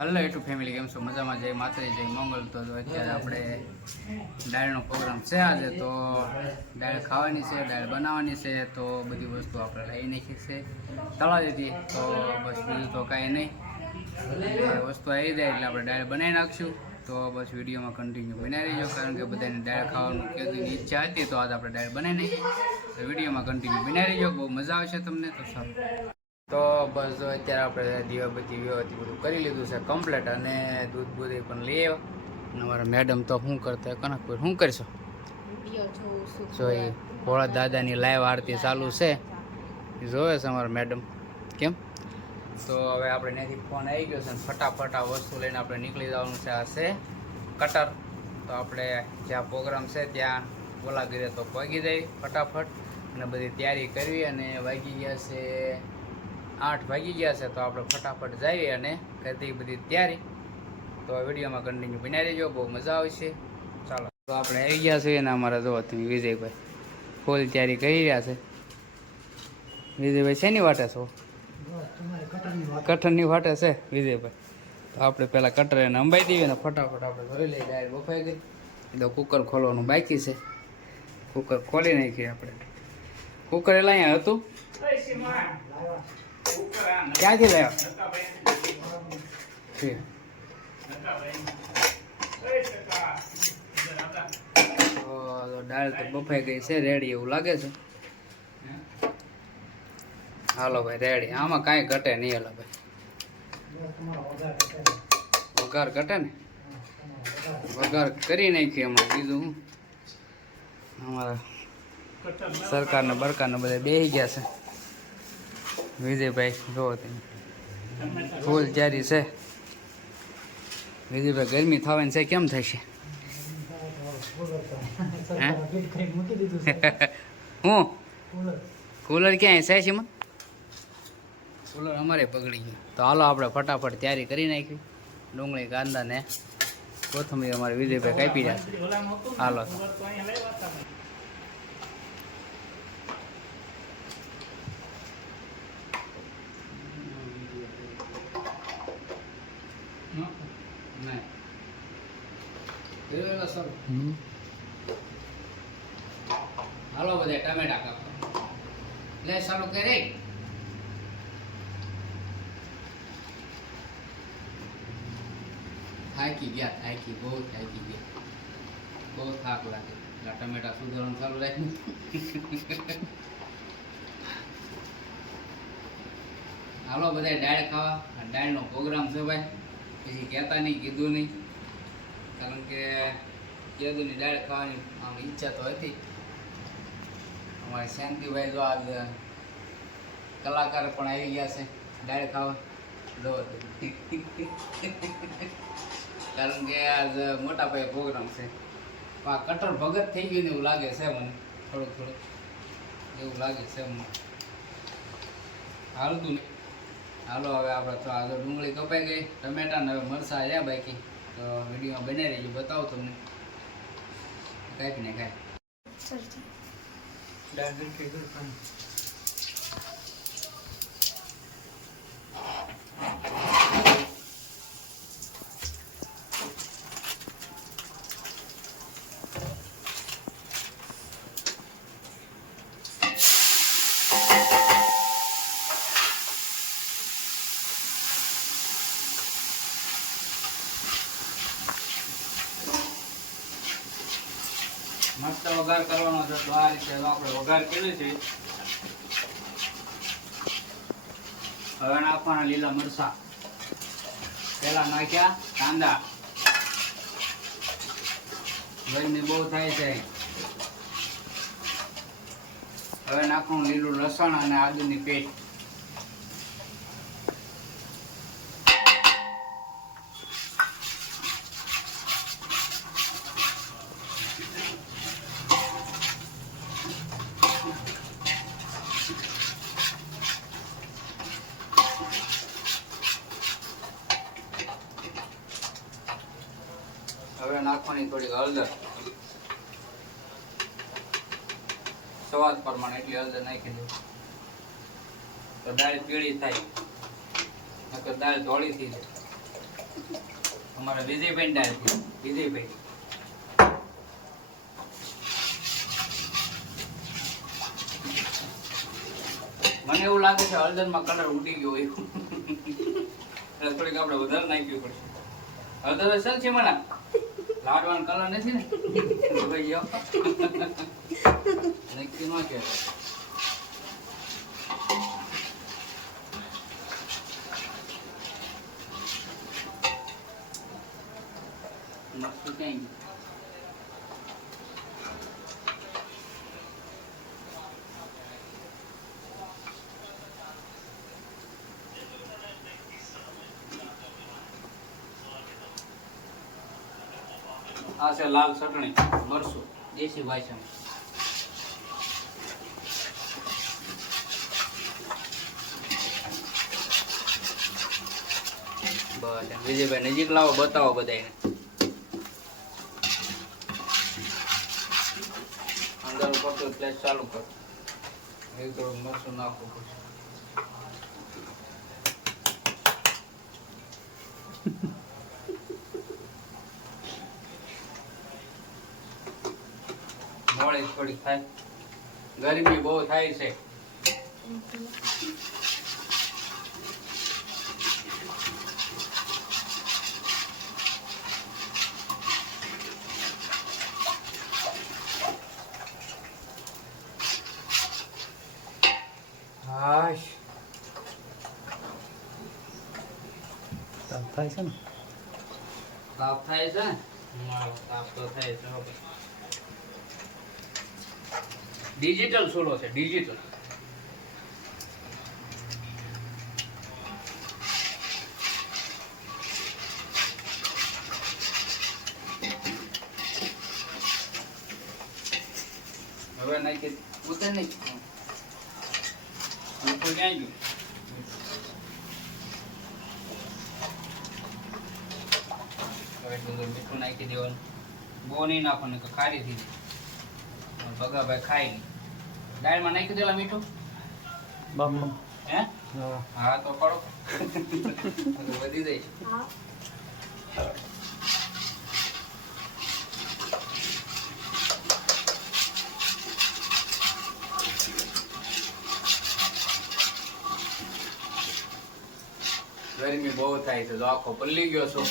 Hello એટલું family કેમ છો? મજામાં? જય માતાજી, જય મંગલ. તો અત્યારે આપણે ડાળનો પ્રોગ્રામ છે આજે, તો ડાળ ખાવાની છે ડાળ બનાવવાની છે, તો બધી વસ્તુ આપણે લઈ નાખી છે. તળા દીધી તો બસ બીજું તો કાંઈ નહીં. વસ્તુ આવી જાય એટલે આપણે ડાળ બનાવી નાખશું. તો બસ વિડીયોમાં કન્ટિન્યુ બનાવી રહીજો, કારણ કે બધાને ડાળ ખાવાનું કેવી ઈચ્છા હતી, તો આજે આપણે ડાળ બનાવી નહીં તો વિડીયોમાં કન્ટિન્યુ બનાવી રહીજો, બહુ મજા આવશે તમને, તો સારું. તો બસ જો અત્યારે આપણે દીવાબત્તી વ્યવહારથી બધું કરી લીધું છે કમ્પ્લેટ અને દૂધ બૂધ પણ લઈ આવ્યા. અને અમારા મેડમ તો શું કરતા કનકપુર? શું કરશો? જો એ ભોળા દાદાની લાઈવ આરતી ચાલુ છે. જોવે છે અમારા મેડમ કેમ? તો હવે આપણે ત્યાંથી ફોન આવી ગયો છે અને ફટાફટ આ વસ્તુ લઈને આપણે નીકળી જવાનું છે આ છે કટર. તો આપણે જ્યાં પ્રોગ્રામ છે ત્યાં બોલાગીરે તો પહોંચી જઈ ફટાફટ. અને બધી તૈયારી કરવી અને વાગી ગયા છે આઠ વાગી ગયા છે, તો આપણે ફટાફટ જઈએ અને કરી બધી તૈયારી. તો વિડીયોમાં કન્ટિન્યુ બનાવી દેજો બહુ મજા આવશે. ચાલો, તો આપણે આવી ગયા છીએ અને અમારા જો વિજયભાઈ. ફૂલ તૈયારી કરી રહ્યા છે. વિજયભાઈ શેની વાટે છો? કઠણની વાટે છે, વિજયભાઈ. તો આપણે પહેલાં કટર એને અંબાઈ દઈએ ને ફટાફટ આપણે ધોઈ લઈએ ડાયર બફાઈ ગઈ એટલે કુકર ખોલવાનું બાકી છે. કુકર ખોલી નાખીએ આપણે. કુકર એટલે અહીંયા હતું? ક્યાંથી લાવ્યા દાળ તો બફાઈ ગઈ છે, રેડી એવું લાગે છે. હાલો ભાઈ, રેડી. આમાં કાંઈ ઘટે નહીં, હાલો ભાઈ. વઘાર ઘટે ને? વઘાર કરી નાખીએ એમાં કીધું હું અમારા સરકારને બરકારને બધા બેસી ગયા છે. વિજયભાઈ જો ફૂલ જારી છે. વિજયભાઈ ગરમી થવાની છે કેમ થશે? હે? કુલર ક્યાંય છે છે કુલર અમારે પકડી ગયું. તો હાલો આપણે ફટાફટ તૈયારી કરી નાખી. ડુંગળી કાંદા ને કોથમીર અમારે વિજયભાઈ કાપી રહ્યા હાલો તો. નહીં. હાલો બધા ટમેટા કાપો. લે કરે. થાકી ગયા થાકી બહુ થાકી ગયા. બહુ થાક લાગે. એટલે ટમેટા સુધારવાનું ચાલુ રાખ્યું. હાલો બધા ડાળ ખાવા. ડાળ નો પ્રોગ્રામ છે ભાઈ. પછી કહેતા નહીં કીધું નહીં. કારણ કે કેદુની દાળ ખાવાની આમ ઈચ્છા તો હતી. અમારે શાંતિભાઈ જો આજ કલાકાર પણ આવી ગયા છે દાળ ખાવા. જો કારણ કે આજ મોટા પાયે પ્રોગ્રામ છે. આ કટર ભગત થઈ ગયું ને એવું લાગે છે મને, થોડુંક થોડુંક. એવું લાગે છે મને. હાલતું નહીં હાલો હવે આપણે તો આગળ ડુંગળી કપાઈ ગઈ ટમેટા ને હવે મરસા આવ્યા બાકી. તો વિડીયોમાં બનાવી રહીજો બતાવું તમને. કાંઈક ને કાંઈ મસ્ત વઘાર કરવાનો છે, તો આ રીતે આપણે વઘાર કરીએ છીએ. હવે નાખવાના લીલા મરચા. પેલા નાખ્યા કાંદા. ગરમી બહુ થાય છે. હવે નાખવાનું લીલું લસણ અને આદુની પેસ્ટ હવે નાખવાની થોડીક હળદર સ્વાદ પ્રમાણે એટલી હળદર નાખી દો તો દાળ પીળી થાય. નકર દાળ ધોળી થઈ જાય. અમારા વિજયભાઈ દાળ થઈ વિજયભાઈ. મને એવું લાગે છે હળદરમાં કલર ઉડી ગયો એટલે થોડીક આપણે વધારે નાખ્યું પડશે. હળદર અસર છે મને લાડવાનો કલર નથી ને. ભાઈ નક્કી ન કે મસ્ત ક્યાંય આ છે લાલ ચટણી. મરસું દેશી ભાષા બસ વિજયભાઈ નજીક લાવો, બતાવો બધાને અંદર પડતો ચાલુ કર. એક થોડું મરસું નાખવું પડશે. થોડીક થાય. ગરમી બહુ થાય છે હાશ તાપ થાય છે ને તાપ થાય છે? તાપ તો થાય છે ડિજિટલ સોલો છે ડિજિટલ હવે નાખી ઉતર નહીં મીઠું ક્યાં ગયું હવે એટલું બધું મીઠું નાખી દેવાનું બહુ નહીં નાખવાનું કે ખારી થઈ ભગાભાઈ ખાય નહીં દાળમાં નાખી દેલા મીઠું? હે? તો પડો. વધી જાય. હા. ગરમી બહુ થાય છે તો આખો પલ્લી ગયો છું.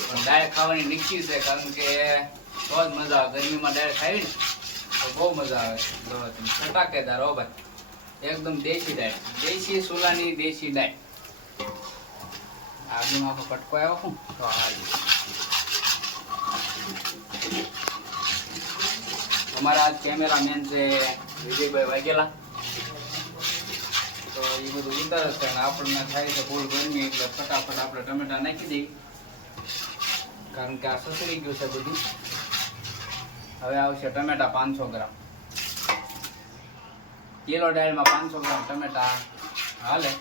પણ દાળ ખાવાની નીકળી છે કારણ કે બહુ જ મજા આવે. ગરમીમાં ડાયરેક્ટ ખાવી ને તો બહુ મજા આવે. જો ફટાકેદાર હો ભાઈ. એકદમ દેશી ડાયટ દેશી સોલાની દેશી ડાયટ આગળનો આખો કટકો આવ્યો હું તો આ અમારા આજ કેમેરા મેન છે વિજયભાઈ વાઘેલા. તો એ બધું ઉતારે છે અને આપણને થાય છે ફૂલ ગરમી એટલે ફટાફટ આપણે ટમેટા નાખી દઈએ. કારણ કે આ સસરી ગયું છે બધું. હવે આવશે ટમેટા પાંચસો ગ્રામ. કિલો ડાળમાં પાંચસો ગ્રામ ટમેટા. હાલે.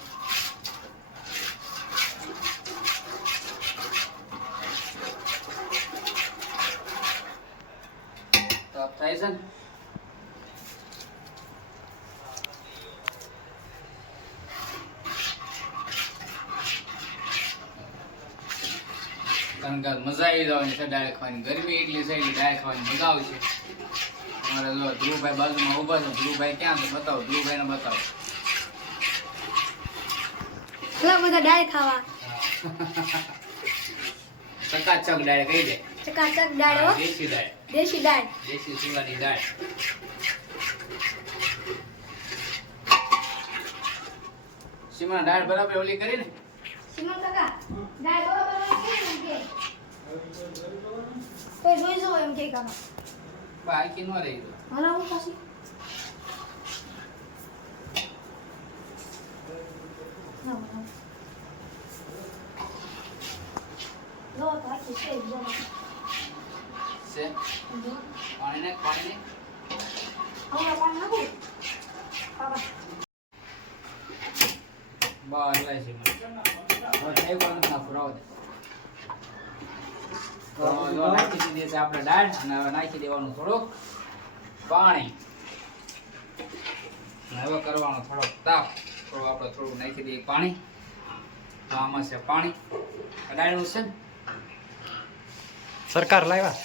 તો થાય છે ને? કારણ કે મજા આવી જવાની છે દાળ ખાવાની. ગરમી એટલી છે એટલે દાળ ખાવાની મજા આવશે અમારે જો ધ્રુવભાઈ બાજુમાં ઊભા છે. ધ્રુવભાઈ ક્યાં છે? બતાવો. ધ્રુવભાઈને બતાવો. એટલા બધા ડાળ ખાવા. ચકાચક ડાળ કહી દે. ચકાચક ડાળ દેશી ડાળ દેશી દાળ દેશી સુલાની ડાળ સીમા ડાળ બરાબર ઓલી કરી ને? સીમા કાકા દાળ બરોબર હોય કે એમ કે કોઈ જોઈ જવો એમ કે કાકા બાકી ન રહી તો હલાવું પાછી ના બનાવું. લો તો આખી છે જ જો. છે જો. પાણી ને પાણી ને હમણાં પાણી નાખું કાકા બસ લાય છે હવે થઈ ગયું ના પુરાવો દે તો જો નાખી દીધી છે આપણે દાળ અને હવે નાખી દેવાનું થોડુંક પાણી. હવે કરવાનો થોડોક તાપ. થોડું આપણે થોડું નાખી દઈએ પાણી. તો આમાં છે પાણી. આ છે ને? સરકાર લાવ્યા?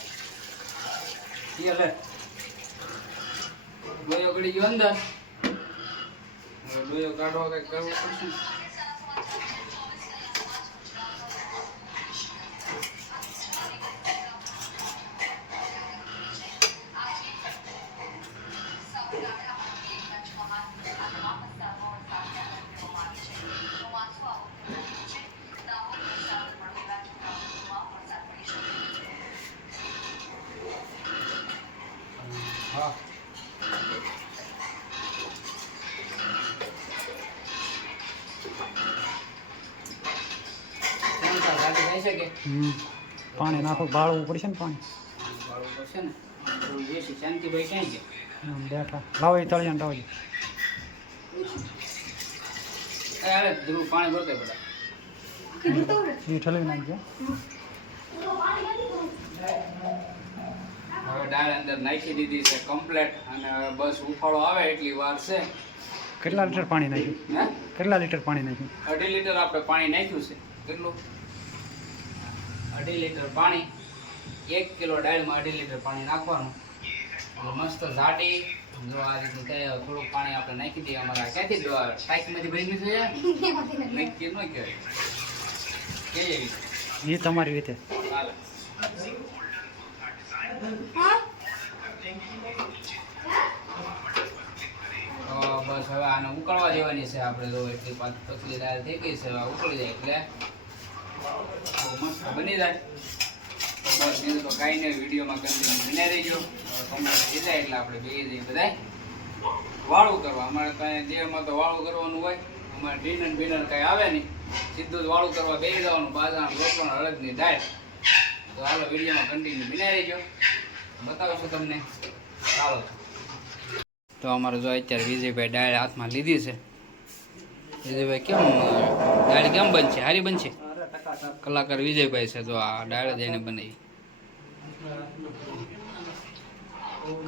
એ લે. ડોયો ગળી ગયો અંદર. ડોયો કાઢવા કઈ કરવું પડશે પાણી નાખો બાળવું પડશે ને પાણી? વાળું પડશે ને શાંતિભાઈ ક્યાં ગયા બેઠા. લાવો એ તળિયા એ ધ્રુવ પાણી ભરતે બધા. એ ઠલવી નાખજો. હવે દાળ અંદર નાખી દીધી છે કમ્પ્લેટ અને હવે બસ ઉફાળો આવે એટલી વાર છે. કેટલા લીટર પાણી નાખ્યું? હે? કેટલા લીટર પાણી નાખ્યું? અઢી લીટર આપણે પાણી નાખ્યું છે. કેટલું? અઢી લીટર પાણી એક કિલો ડાળમાં અઢી લીટર પાણી નાખવાનું. મસ્ત ઝાટી જો આ રીતનું થાય થોડુંક પાણી આપણે નાખી દઈએ અમારા ક્યાંથી? ટાઈકમાંથી ભરી નીકળી જાય. નક્કી ન કહેવાય. કેવી રીતે એ તમારી રીતે. તો બસ હવે આને ઉકળવા દેવાની છે આપણે જો એટલી પાછી દાળ થઈ ગઈ છે હવે ઉકળી જાય એટલે બની જાય. તો કાંઈ નહીં વિડીયોમાં કન્ટિન્યુ બને રહીજો. કમ્પ્લીટ થઈ જાય એટલે આપણે બે જઈએ બધાય. વાળું કરવા. અમારે ત્યાં દેહમાં તો વાળું કરવાનું હોય અમારે ડિનર બિનર કાંઈ આવે નહીં. સીધું જ વાળું કરવા બેસી જવાનું. બાજા અડદ અડદની દાળ. તો હાલો વિડીયોમાં કન્ટિન્યુ બને રહીજો. બતાવશું તમને. ચાલો. તો અમારે જો અત્યારે વિજયભાઈ દાળ હાથમાં લીધી છે. વિજયભાઈ કેમ અ, કેમ બનશે? હારી બનશે? કલાકાર વિજયભાઈ છે જો આ ડાળ જ એને બનાવી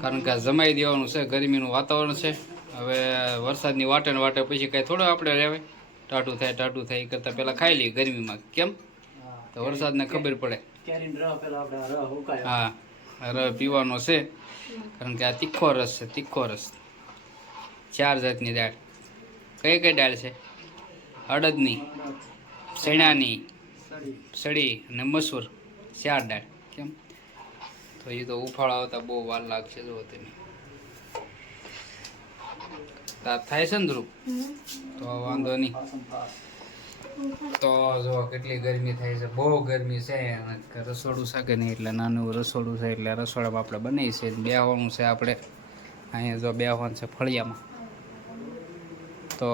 કારણ કે જમાઈ દેવાનું છે ગરમીનું વાતાવરણ છે. હવે વરસાદની વાટે ને વાટે પછી કાંઈ થોડું આપણે રહેવાય ટાટું થાય ટાટું થાય એ કરતાં પહેલાં ખાઈ લઈએ ગરમીમાં. કેમ? તો વરસાદને ખબર પડે. હા રસ પીવાનો છે. કારણ કે આ તીખો રસ છે તીખો રસ. ચાર જાતની દાળ. કઈ કઈ દાળ છે? અડદની ચણાની સડી અને મસૂર, ચાર દાળ, કેમ? તો એ તો ઉફાળ આવતા બહુ વાર લાગશે જો તેને. થાય છે ને ધ્રુવ? તો વાંધો નહીં. તો જો કેટલી ગરમી થાય છે, બહુ ગરમી છે રસોડું છે નહીં, એટલે નાનું રસોડું છે, એટલે રસોડામાં આપણે બનાવી છે બેહવાનું છે આપણે, અહીંયા જો બેહવાનું છે ફળિયામાં. તો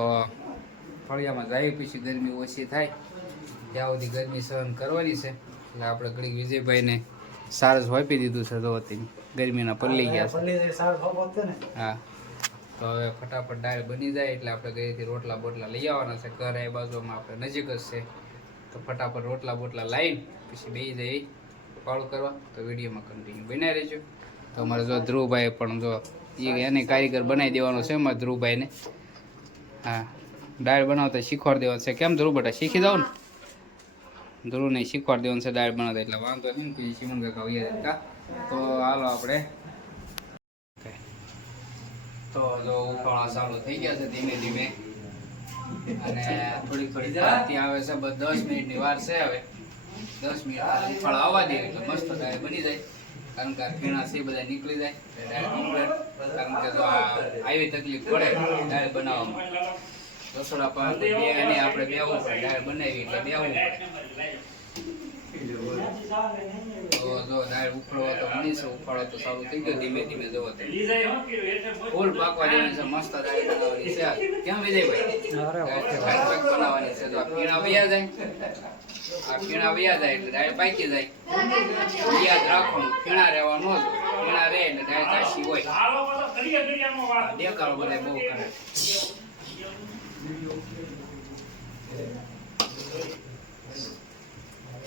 ફળિયામાં જાય પછી ગરમી ઓછી થાય. ત્યાં સુધી ગરમી સહન કરવાની છે એટલે આપણે ઘડી વિજયભાઈને સારસ વાપી દીધું છે ધોતી ગરમીના પલ્લી ગયા છે. હા. તો હવે ફટાફટ દાળ બની જાય એટલે આપણે ઘરેથી રોટલા બોટલા લઈ આવવાના છે. ઘર એ બાજુમાં આપણે નજીક જ છે. તો ફટાફટ રોટલા બોટલા લાવીને પછી બેસી જઈ ફોલો કરવા. તો વિડીયોમાં કન્ટિન્યુ બનાવી રહેજો. તો અમારે જો ધ્રુવભાઈ પણ જો એને કારીગર બનાવી દેવાનો છે અમારે ધ્રુવભાઈને. હા. દાળ બનાવતા શીખવાડી દેવાનું છે. કેમ ધ્રુવ બેટા શીખી જાવ ને? ધ્રુવને શીખવાડી દેવાનું છે, દાળ બનાવતા એટલે વાંધો નહીં પછી સિમન કાકા વૈયા કા. તો હાલો આપણે. તો જો ઉફાળા ચાલુ થઈ ગયા છે ધીમે ધીમે. અને થોડી થોડી પાતી આવે છે દસ મિનિટની વાર છે હવે. દસ મિનિટ આ આવવા દે એટલે મસ્ત દાળ બની જાય. કારણ કે ફીણા છે બધા નીકળી જાય. દાળ. કારણ કે જો આવી તકલીફ પડે દાળ બનાવવામાં. રસોડા પર બે અને આપણે બેવું પડે બનાવી એટલે બેવું પડે તો જો દાળ ઉફળવા તો મળી છે ઉફાળો તો સારું થઈ ગયો ધીમે ધીમે જોવો ફૂલ પાકવા દેવાની છે મસ્ત દાળ બનાવવાની છે. કેમ વિજયભાઈ અરે દાળ બનાવવાની છે તો આ પીણા વૈયા જાય? આ પીણા વૈયા જાય એટલે દાળ પાકી જાય. યાદ રાખવાનું પીણા રહેવા ન જોઈએ પીણા રહે એટલે દાળ કાશી હોય. દેખાડો બધા બહુ કરે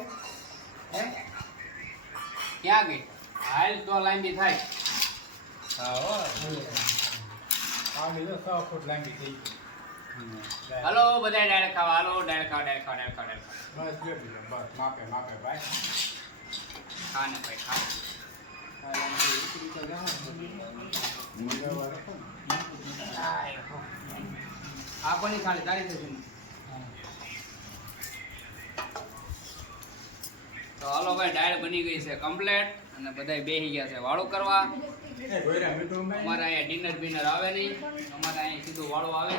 બે હે? ક્યાં ગઈ? હાલ તો લાંબી થાય. હલો બધા ડાયરેક્ટ ખાવા હાલો ડાયરેક્ટ ખાવા ડાયરેક્ટ ખાવા ડાયરેક્ટ ખાવા ડાયરેક્ટ ખાવા. ખા ને ભાઈ ખા આ કોની ખાલી તારી થશે તો હાલો ભાઈ ડાળ બની ગઈ છે કમ્પ્લેટ અને બધાય બેસી ગયા છે વાળું કરવા. અમારે અહીંયા ડિનર બિનર આવે નહીં. અમારે અહીંયા સીધું વાળું આવે.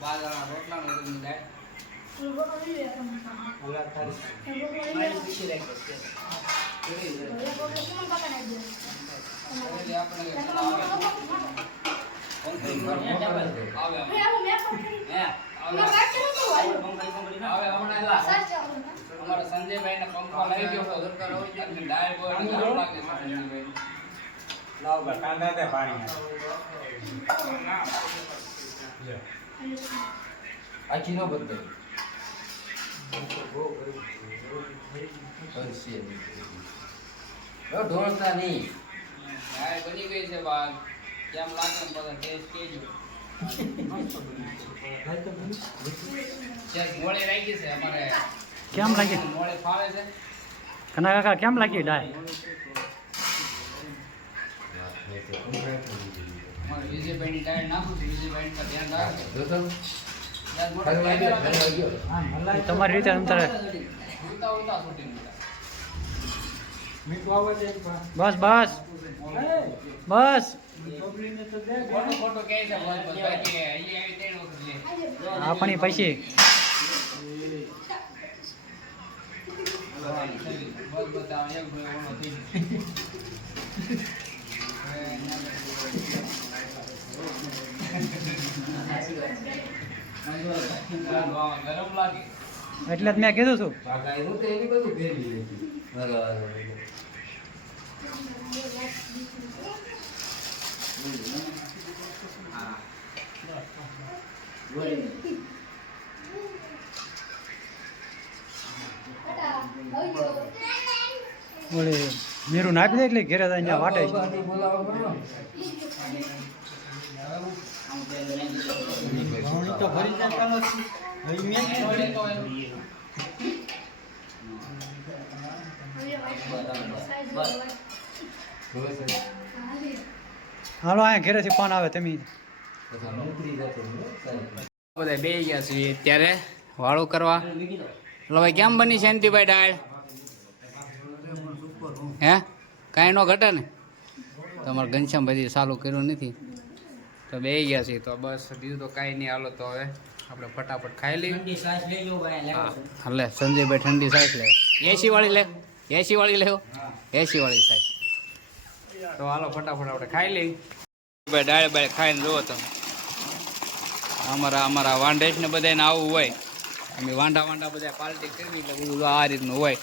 બાજરાના રોટલા નું આવે. આપણે આવે હે આવે આવે હમણાં લા. અમારા સંજયભાઈ ને પંખો લાગી ગયો હતો દરકાર હોય છે એટલે ડાળ બોય ને ગરમ લાગે છે સંજયભાઈ આખી નો બદલે ઢોળતા નહીં ડાળ બની ગઈ છે બાદ કેમ લાગે ને બધા ટેસ્ટ કેજો ચેક મોળે રાખી છે અમારે કેમ લાગી મોળે ફાવે છે કના કાકા કેમ લાગી ડાય અમારે વિજયભાઈની ડાળ નાખું છું વિજયભાઈ પર ધ્યાન રાખજો જો તો યાર મોટો ખાલી વાગ્યો, ખાલી વાગ્યો. તમારી રીતે અંતરે ઉતા ઉતા શૂટિંગ બસ બસ બસ ખોટું ખોટું કહે છે બસ બસ બાકી અહીંયા આવી ત્રણ વખત લે આપણી પૈસી બસ બતાવો એક ભાઈ ઓલો થઈ ગયો. ગરમ લાગે એટલે જ મેં કીધું છું બધું ઓલી મીરું નાખી દે એટલે ઘેરે ત્યાં વાટે છે બાકી બોલાવો બોલો. હવે છે. હાલો અહીંયા ઘેરેથી ફોન આવે તમે. બધા બે ગયા છીએ ત્યારે વાળું કરવા. એટલે ભાઈ કેમ બની શાંતિભાઈ ડાળ? હે? કાંઈ ન ઘટે ને? તમારે ઘનશ્યામ બધી સારું કર્યું નથી. તો બે ગયા છીએ તો બસ બીજું તો કાંઈ નહીં હાલો તો હવે આપણે ફટાફટ ખાઈ લઈએ. હા હાલે સંજયભાઈ ઠંડી સાહેબ લે. એસી વાળી લે એસી વાળી લેવો એસી વાળી સાઈસ તો હાલો, ફટાફટ આપણે ખાઈ લઈ ભાઈ, ડાળે બાળે ખાઈને જુઓ તમે. અમારા અમારા વાંઢેશ ને બધાને આવું હોય. અમે વાંઢા વાંઢા બધા પાર્ટી કરી બધું આ રીતનું હોય.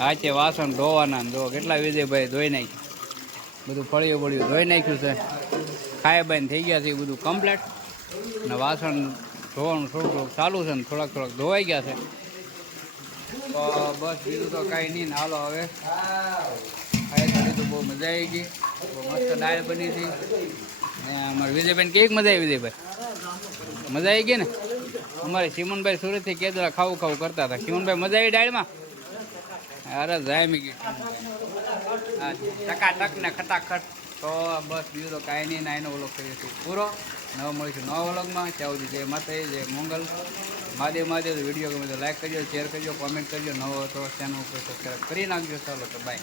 હાચે વાસણ ધોવાના જો, કેટલા વિજયભાઈ ધોઈ નાખ્યું. બધું ફળિયું બળિયું ધોઈ નાખ્યું છે. ખાય બાઈને થઈ ગયા છે એ બધું કમ્પ્લેટ ને વાસણ ધોવાનું થોડું થોડુંક ચાલુ છે ને થોડાક થોડાક ધોવાઈ ગયા છે. બસ, બીજું તો કાંઈ નહીં હાલો હવે. તો બહુ મજા આવી ગઈ. બહુ મસ્ત દાળ બની હતી. અમારે વિજયભાઈ કેવી મજા આવી વિજયભાઈ મજા આવી ગઈ ને? અમારે સિમનભાઈ સુરતથી કેદરા ખાવું ખાવું કરતા હતા. સિમનભાઈ મજા આવી ડાળમાં અરે જામી ગઈ હા, ટકાટક ને ખટાખટ. તો બસ બીજું તો કાંઈ નહીં નાઈનો વ્લોગ કરીએ છીએ. પૂરો. નવો મળીશું નવા વ્લોગમાં. ત્યાં સુધી જય માતા જય મંગલ. મહાદેવ મહાદેવ વીડિયો ગમે તો લાઈક કરજો શેર કરજો કોમેન્ટ કરજો. નવો હતો ચેનલ ઉપર સબસ્ક્રાઈબ કરી નાખજો. ચાલો તો બાય